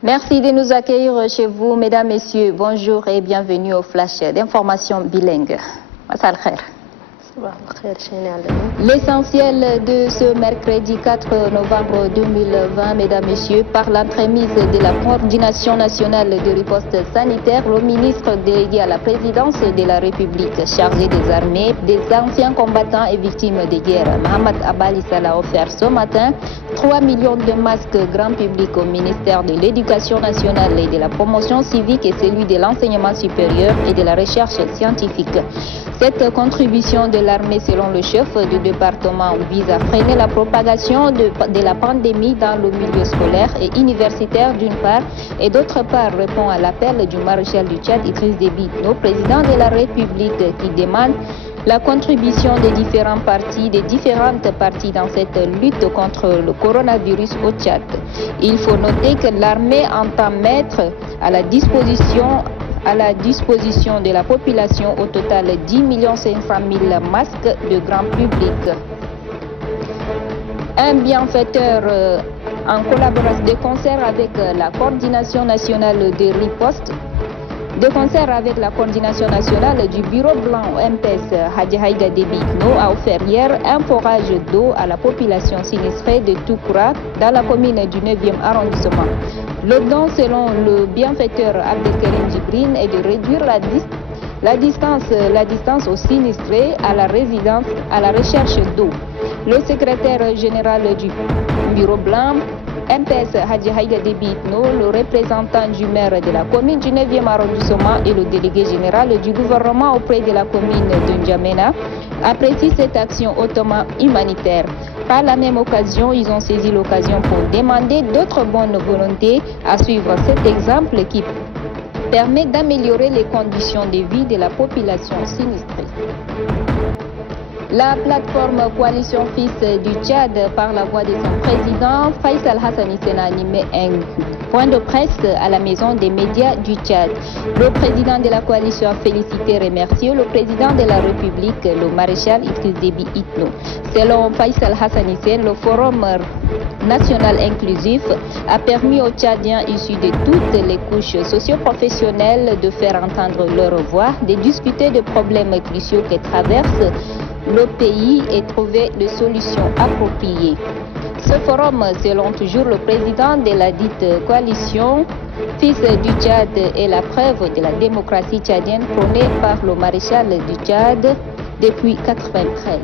Merci de nous accueillir chez vous, mesdames, messieurs. Bonjour et bienvenue au flash d'information bilingue. Masal khair. L'essentiel de ce mercredi 4 novembre 2020, mesdames, messieurs, par l'entremise de la coordination nationale de riposte sanitaire, le ministre délégué à la présidence de la République chargé des armées, des anciens combattants et victimes de guerre, Mohamed Abali Salah, a offert ce matin 3 millions de masques grand public au ministère de l'Éducation nationale et de la promotion civique et celui de l'enseignement supérieur et de la recherche scientifique. Cette contribution de l'armée, selon le chef du département, vise à freiner la propagation de la pandémie dans le milieu scolaire et universitaire d'une part, et d'autre part répond à l'appel du maréchal du Tchad, Idriss Déby Itno, président de la République, qui demande la contribution des différentes parties dans cette lutte contre le coronavirus au Tchad. Il faut noter que l'armée entend mettre à la disposition de la population au total 10 500 000 masques de grand public. Un bienfaiteur en collaboration de concert avec la coordination nationale de riposte, du Bureau Blanc MPS Hadji Haïga Déby Itno, a offert hier un forage d'eau à la population sinistrée de Toukoura dans la commune du 9e arrondissement. Le don, selon le bienfaiteur Abdelkarim Djibrine, est de réduire la distance aux sinistrés à la résidence à la recherche d'eau. Le secrétaire général du Bureau Blanc MPS Hadji Haïga Déby Itno, le représentant du maire de la commune du 9e arrondissement et le délégué général du gouvernement auprès de la commune de N'Djamena apprécient cette action hautement humanitaire. Par la même occasion, ils ont saisi l'occasion pour demander d'autres bonnes volontés à suivre cet exemple qui permet d'améliorer les conditions de vie de la population sinistrée. La plateforme Coalition Fils du Tchad, par la voix de son président, Faisal Hassan Issena, a animé un point de presse à la maison des médias du Tchad. Le président de la coalition a félicité et remercié le président de la République, le maréchal Idriss Déby Itno. Selon Faisal Hassan Issena, le forum national inclusif a permis aux Tchadiens issus de toutes les couches socio-professionnelles de faire entendre leur voix, de discuter des problèmes cruciaux que traverse le pays et trouver des solutions appropriées. Ce forum, selon toujours le président de la dite coalition Fils du Tchad, est la preuve de la démocratie tchadienne prônée par le maréchal du Tchad depuis 1993.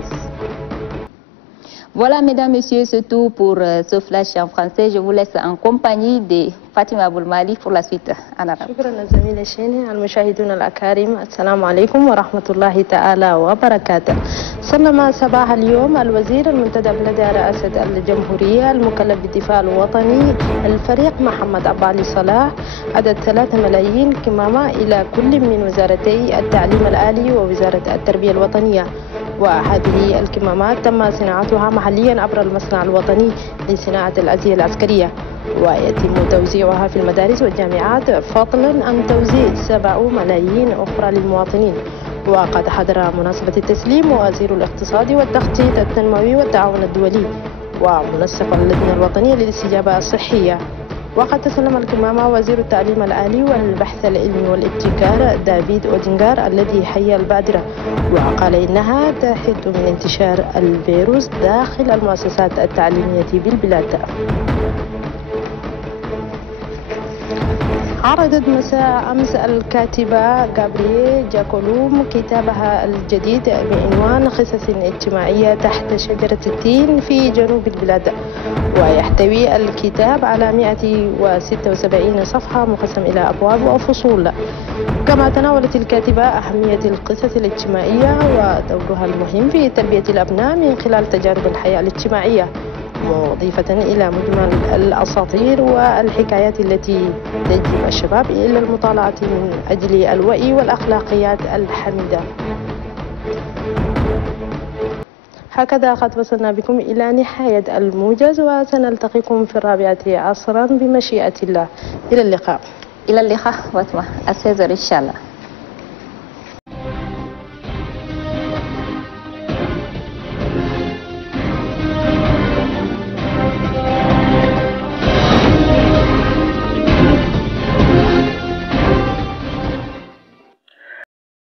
Voilà, mesdames, messieurs, c'est tout pour ce flash en français. Je vous laisse en compagnie de Fatima Boulmali pour la suite en arabe. شكرا زميلة شيني. المشاهدون الأكارم، السلام عليكم ورحمة الله تعالى وبركاته. سلم صباح اليوم الوزير المنتدب لدى رئاسة الجمهورية المكلف بالدفاع الوطني الفريق محمد أبالي صلاح عدد 3 ملايين كمامة إلى كل من وزارتي التعليم الآلي ووزارة التربية الوطنية. وهذه الكمامات تم صناعتها محليا عبر المصنع الوطني لصناعة الأزياء العسكرية، ويتم توزيعها في المدارس والجامعات، فضلا عن توزيع 7 ملايين أخرى للمواطنين. وقد حضر مناسبة التسليم وزير الاقتصاد والتخطيط التنموي والتعاون الدولي ومنسق اللجنة الوطنية للاستجابة الصحية. وقد تسلم الكمامة وزير التعليم العالي والبحث العلمي والابتكار دافيد أودينغار الذي حيا البادرة، وقال إنها تحد من انتشار الفيروس داخل المؤسسات التعليمية بالبلاد. عرضت مساء أمس الكاتبة غابرييل جاكولوم كتابها الجديد بعنوان قصص اجتماعية تحت شجرة التين في جنوب البلاد، ويحتوي الكتاب على 176 صفحة مقسم إلى أبواب وفصول. كما تناولت الكاتبة أهمية القصص الاجتماعية ودورها المهم في تربية الأبناء من خلال تجارب الحياة الاجتماعية، مضيفة إلى مجمل الأساطير والحكايات التي تجذب الشباب إلى المطالعة من أجل الوعي والأخلاقيات الحميدة. هكذا قد وصلنا بكم إلى نهاية الموجز، وسنلتقيكم في 4 عصرا بمشيئة الله. إلى اللقاء. إلى اللقاء واتما السيزر إن شاء الله.